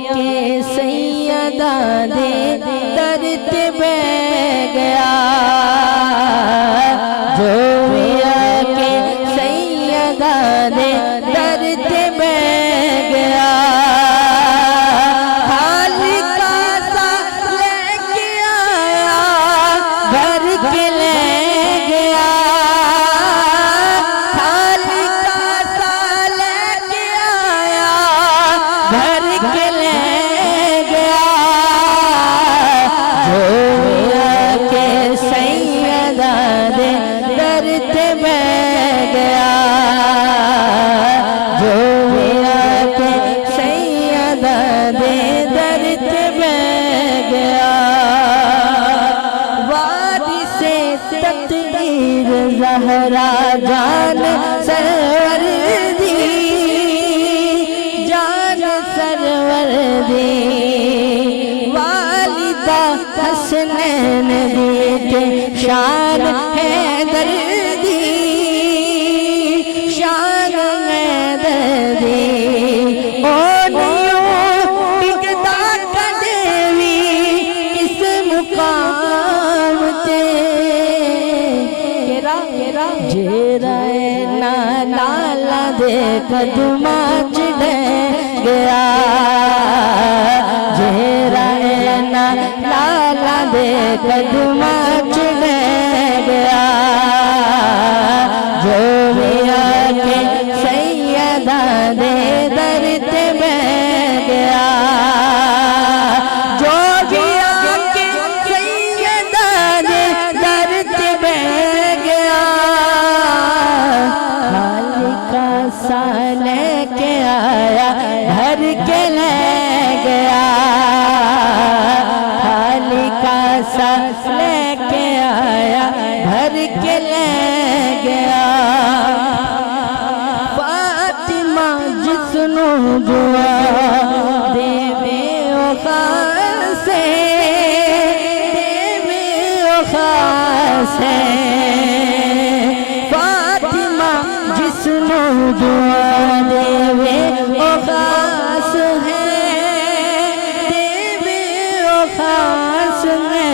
के सैयदा दे दर ते बैठ गया, जो मिया के सैयदा दे दर ते बैठ गया। खाली का सा लेके आया भर के ले गया, खाली का सा लेके आया भर के ले गया, जो मिया के सैयदा दे दर ते बैठ गया, जो मिया के सैयदा दे दर ते बैठ गया। वारिसे तकदीर ज़हरा जान सरवर दी, जान सरवर दी, वालिदा हसनैन दी के शान हैदर दी, शान हैदर दी। ओ नियो टिकदा कदेवी किस मुकाम ते, जेरा ना लाला दे कदमा चढ़ गया, जेरा ना लाला दे कदमा चढ़ गया, जो मिया के सैयदा दे दर ते बैठ गया, जो मिया के सैयदा दे दर ते बैठ गया। खाली का सा लेके आया भर के ले गया, खाली का सा लेके आया भर के ले गया। फातिमा जिसनु दुआ देवे ओ खासे, देवे ओ खासे, फातिमा जिसनु दुआ देवे ओ खास है, देवे ओ खास है।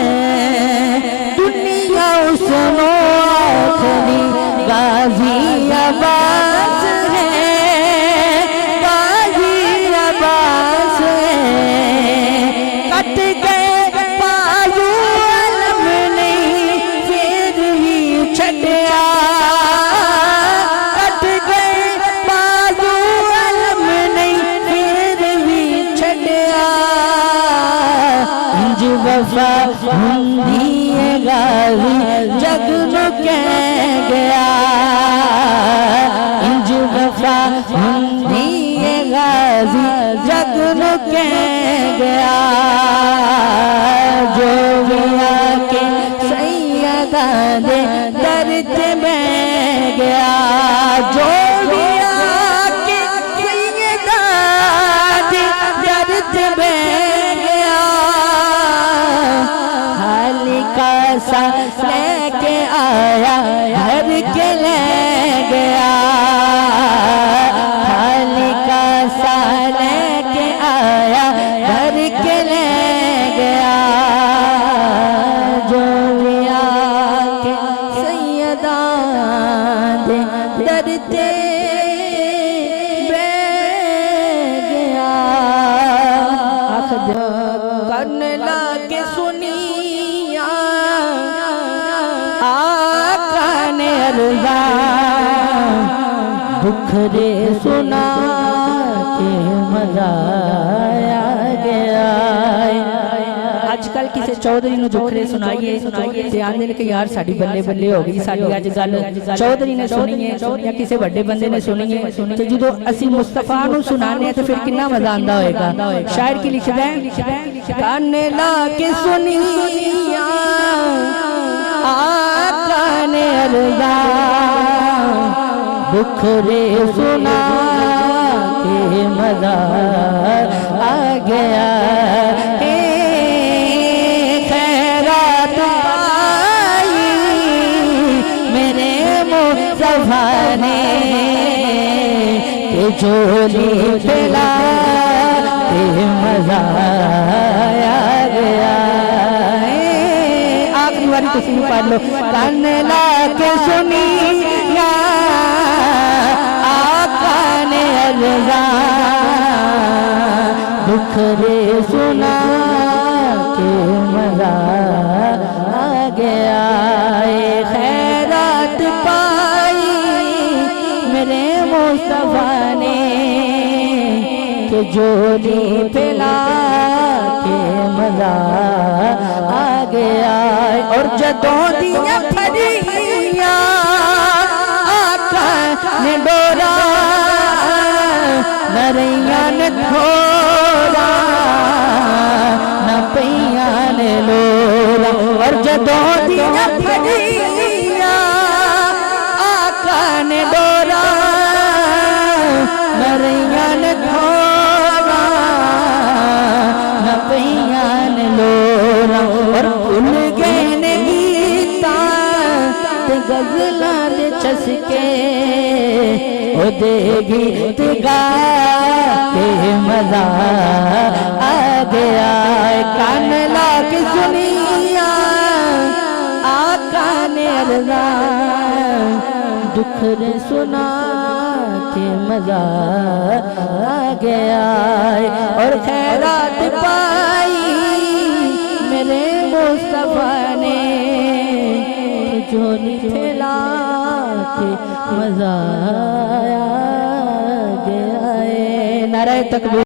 दुनिया उसनो आखरी गाजी अब्बास है, गाजी अब्बास है। कट गए पायू अलम नहीं फिर भी छड़िया, कट गए पायू अलम नहीं फिर भी छड़िया। इंज वफा हुंदी है गावी जग नु कह गया, इंज वफा हुंदी है गावी जग नु कह गया, जो मिया के सैयदा दे दर ते बैठ गया, जो मिया के सैयदा दे दर ते बैठ गया। खाली का सा लेके आया भर के ले गया, खाली का सा लेके आया भर के ले गया, जो मिया के सैयदा दे दर ते बैठ गया। कन लाके सुनिया आका ने अर्ज़ा, दुखरे सुना के मजा आ गया। आजकल किसी चौधरी नु दुखरे सुनाइए ते आंदे ने कि यार साडी बल्ले बल्ले हो गई, साडी अज गल चौधरी ने सुनी है या किसी बड़े बंदे ने सुनी है, ते जदों असीं मुस्तफा नु सुनाने ते फिर कितना मजा आंदा होएगा। शायर की लिखदा है, कान ला के सुनिया आका ने अर्ज़ा, दुखरे सुना के मजा आ गया। खैरात पाई मेरे मुस्तफा ने, झोली फैला के मजा आ गया। आखिरी बारी तो सुन पढ़ लो। कान ला के सुनी या आका ने अर्ज़ा, दुख रे सुना के मजा आ गया। खैरात पाई मेरे मुस्तफा ने के जोली फैला के मजा आ गया। और जदों दिया फरिया आका ने डोरा, नरैया ने थोड़ा न पैया ने लोरा। और जदों दिया फरिया आका ने डोरा, नरैया ने थोड़ा न पैया ने लोरा। और भूल गए ने गीता ते गजला दे चसके, ओ दे गीत गा के मजा आ गया। कान ला के सुनिया आका ने अर्ज़ा, दुख रे सुना के मजा आ गया। और खैरात पाई मेरे मुस्तफा ने, जोली फैला के मजा आ गया। नारे तकबीर।